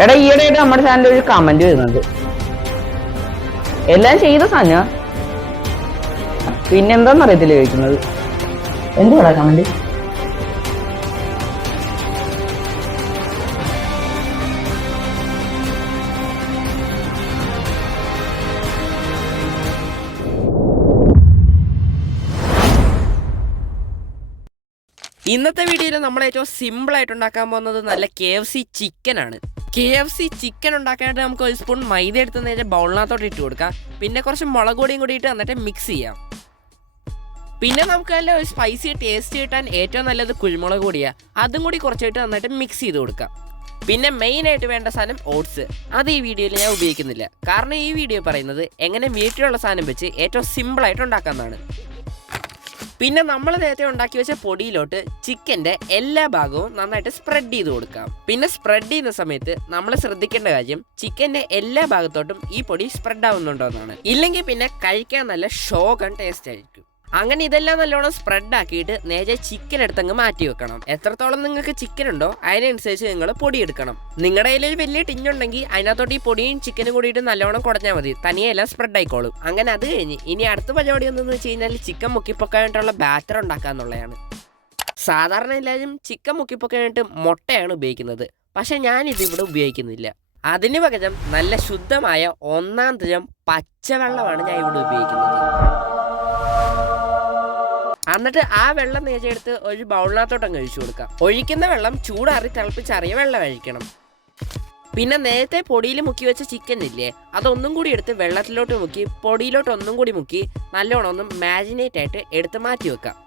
എടാ ഈയിടെ ആയിട്ട് നമ്മുടെ ചാനലിൽ ഒരു കമന്റ് വരുന്നുണ്ട്, എല്ലാം ചെയ്ത സാധന പിന്നെന്താന്ന് അറിയത്തില്ല ചോദിക്കുന്നത്. എന്തുവാടാ കമന്റ്? ഇന്നത്തെ വീഡിയോയിൽ നമ്മൾ ഏറ്റവും സിമ്പിളായിട്ട് ഉണ്ടാക്കാൻ പോകുന്നത് നല്ല KFC ചിക്കനാണ്. KFC ചിക്കൻ ഉണ്ടാക്കാനായിട്ട് നമുക്ക് ഒരു സ്പൂൺ മൈദ എടുത്ത് നേരെ ബൗളിനകത്തോട്ട് ഇട്ട് കൊടുക്കാം. പിന്നെ കുറച്ച് മുളക് പൊടിയും കൂടി ഇട്ട് എന്നിട്ട് മിക്സ് ചെയ്യാം. പിന്നെ നമുക്ക് നല്ല ഒരു സ്പൈസി ടേസ്റ്റ് കിട്ടാൻ ഏറ്റവും നല്ലത് കുരുമുളക് പൊടിയാണ്. അതും കൂടി കുറച്ചിട്ട് നന്നായിട്ട് മിക്സ് ചെയ്ത് കൊടുക്കാം. പിന്നെ മെയിനായിട്ട് വേണ്ട സാധനം ഓട്സ്. അത് ഈ വീഡിയോയിൽ ഞാൻ ഉപയോഗിക്കുന്നില്ല, കാരണം ഈ വീഡിയോ പറയുന്നത് എങ്ങനെ വീട്ടിലുള്ള സാധനം വെച്ച് ഏറ്റവും സിമ്പിളായിട്ട് ഉണ്ടാക്കാമെന്നാണ്. പിന്നെ നമ്മൾ നേരത്തെ ഉണ്ടാക്കി വെച്ച പൊടിയിലോട്ട് ചിക്കൻ്റെ എല്ലാ ഭാഗവും നന്നായിട്ട് സ്പ്രെഡ് ചെയ്ത് കൊടുക്കാം. പിന്നെ സ്പ്രെഡ് ചെയ്യുന്ന സമയത്ത് നമ്മൾ ശ്രദ്ധിക്കേണ്ട കാര്യം ചിക്കൻ്റെ എല്ലാ ഭാഗത്തോട്ടും ഈ പൊടി സ്പ്രെഡ് ആവുന്നുണ്ടോ എന്നാണ്. ഇല്ലെങ്കിൽ പിന്നെ കഴിക്കാൻ നല്ല ഷോഗൺ ടേസ്റ്റ് ആയിരിക്കും. അങ്ങനെ ഇതെല്ലാം നല്ലോണം സ്പ്രെഡ് ആക്കിയിട്ട് നേരെ ചിക്കൻ എടുത്തങ്ങ് മാറ്റി വെക്കണം. എത്രത്തോളം നിങ്ങൾക്ക് ചിക്കൻ ഉണ്ടോ അതിനനുസരിച്ച് നിങ്ങൾ പൊടി എടുക്കണം. നിങ്ങളുടെ കയ്യിൽ ഒരു വലിയ ടിന്നുണ്ടെങ്കിൽ അതിനകത്തോട്ട് ഈ പൊടിയും ചിക്കനും കൂടിയിട്ട് നല്ലോണം കുടഞ്ഞാൽ മതി, തനിയെല്ലാം സ്പ്രെഡ് ആയിക്കോളും. അങ്ങനെ അത് കഴിഞ്ഞ് ഇനി അടുത്ത പരിപാടി എന്തെന്ന് വെച്ച് കഴിഞ്ഞാൽ ചിക്കൻ മുക്കിപ്പൊക്കാനായിട്ടുള്ള ബാറ്റർ ഉണ്ടാക്കാന്നുള്ളതാണ്. സാധാരണ എല്ലാവരും ചിക്കൻ മുക്കിപ്പൊക്കാനായിട്ട് മുട്ടയാണ് ഉപയോഗിക്കുന്നത്, പക്ഷെ ഞാനിത് ഇവിടെ ഉപയോഗിക്കുന്നില്ല. അതിന് പകരം നല്ല ശുദ്ധമായ ഒന്നാം തരം പച്ചവെള്ളമാണ് ഞാൻ ഇവിടെ ഉപയോഗിക്കുന്നത്. എന്നിട്ട് ആ വെള്ളം നേരെടുത്ത് ഒരു ബൗളിനകത്തോട്ടങ്ങ് ഒഴിച്ചു കൊടുക്കാം. ഒഴിക്കുന്ന വെള്ളം ചൂടാറി തിളപ്പിച്ചറിയ വെള്ളം ഒഴിക്കണം. പിന്നെ നേരത്തെ പൊടിയിൽ മുക്കി വെച്ച ചിക്കൻ ഇല്ലേ, അതൊന്നും കൂടി എടുത്ത് വെള്ളത്തിലോട്ട് മുക്കി പൊടിയിലോട്ട് ഒന്നും കൂടി മുക്കി നല്ലോണം ഒന്ന് മാരിനേറ്റ് ആയിട്ട് എടുത്ത് മാറ്റി വെക്കാം.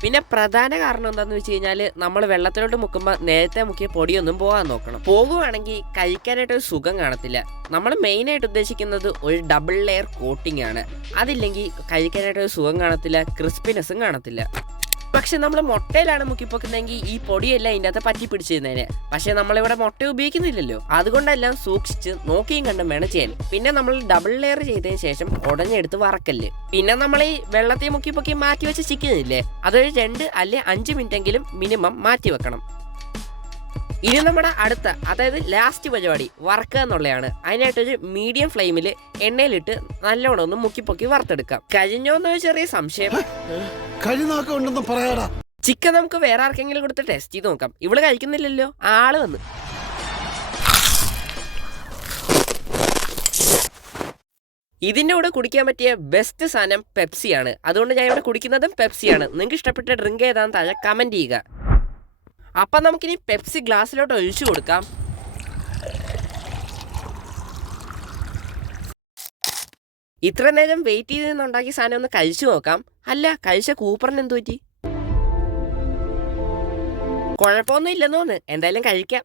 പിന്നെ പ്രധാന കാരണം എന്താണെന്ന് വെച്ച് കഴിഞ്ഞാൽ നമ്മൾ വെള്ളത്തിലോട്ട് മുക്കുമ്പോൾ നേരത്തെ മുക്കിയ പൊടിയൊന്നും പോകാൻ നോക്കണം. പോകുവാണെങ്കിൽ കഴിക്കാനായിട്ടൊരു സുഖം കാണത്തില്ല. നമ്മൾ മെയിനായിട്ട് ഉദ്ദേശിക്കുന്നത് ഒരു ഡബിൾ ലെയർ കോട്ടിംഗ് ആണ്. അതില്ലെങ്കിൽ കഴിക്കാനായിട്ടൊരു സുഖം കാണത്തില്ല, ക്രിസ്പിനെസ്സും കാണത്തില്ല. പക്ഷെ നമ്മൾ മുട്ടയിലാണ് മുക്കിപ്പൊക്കുന്നതെങ്കിൽ ഈ പൊടിയെല്ലാം ഇതിൻ്റെ അകത്ത് പറ്റി പിടിച്ചിരുന്നതിന്. പക്ഷെ നമ്മളിവിടെ മുട്ട ഉപയോഗിക്കുന്നില്ലല്ലോ, അതുകൊണ്ടെല്ലാം സൂക്ഷിച്ച് നോക്കിയും കണ്ടും വേണം ചെയ്യാൻ. പിന്നെ നമ്മൾ ഡബിൾ ലെയർ ചെയ്തതിന് ശേഷം ഉടനെടുത്ത് വറക്കല്ല്. പിന്നെ നമ്മൾ ഈ വെള്ളത്തിൽ മുക്കിപ്പൊക്കി മാറ്റി വെച്ച ചിക്കൻ ഇല്ലേ, അതൊരു 2 അല്ലെങ്കിൽ 5 മിനിറ്റെങ്കിലും മിനിമം മാറ്റി വെക്കണം. ഇനി നമ്മുടെ അടുത്ത, അതായത് ലാസ്റ്റ് പരിപാടി വറക്കുക എന്നുള്ളതാണ്. അതിനായിട്ടൊരു മീഡിയം ഫ്ലെയിമിൽ എണ്ണയിലിട്ട് നല്ലോണം ഒന്ന് മുക്കിപ്പൊക്കി വറുത്തെടുക്കാം. കഴിഞ്ഞോന്നൊരു ചെറിയ സംശയം, ചിക്കൻ നമുക്ക് വേറെ ആർക്കെങ്കിലും കൊടുത്ത് ടെസ്റ്റ് ചെയ്ത് നോക്കാം. ഇവള് കഴിക്കുന്നില്ലല്ലോ, ആള് വന്ന്. ഇതിൻ്റെ കൂടെ കുടിക്കാൻ പറ്റിയ ബെസ്റ്റ് സാധനം പെപ്സിയാണ്. അതുകൊണ്ട് ഞാൻ ഇവിടെ കുടിക്കുന്നതും പെപ്സിയാണ്. നിങ്ങൾക്ക് ഇഷ്ടപ്പെട്ട ഡ്രിങ്ക് ഏതാണെന്ന് താഴെ കമൻറ്റ് ചെയ്യുക. അപ്പം നമുക്കിനി പെപ്സി ഗ്ലാസ്സിലോട്ട് ഒഴിച്ചു കൊടുക്കാം. ഇത്ര നേരം വെയിറ്റ് ചെയ്ത് നിന്നുണ്ടാക്കിയ സാധനം ഒന്ന് കഴിച്ചു നോക്കാം. അല്ല, കഴിച്ച കൂപ്പറിന് എന്ത് പറ്റി? കുഴപ്പമൊന്നും ഇല്ലെന്ന് തോന്നുന്നു. എന്തായാലും കഴിക്കാം.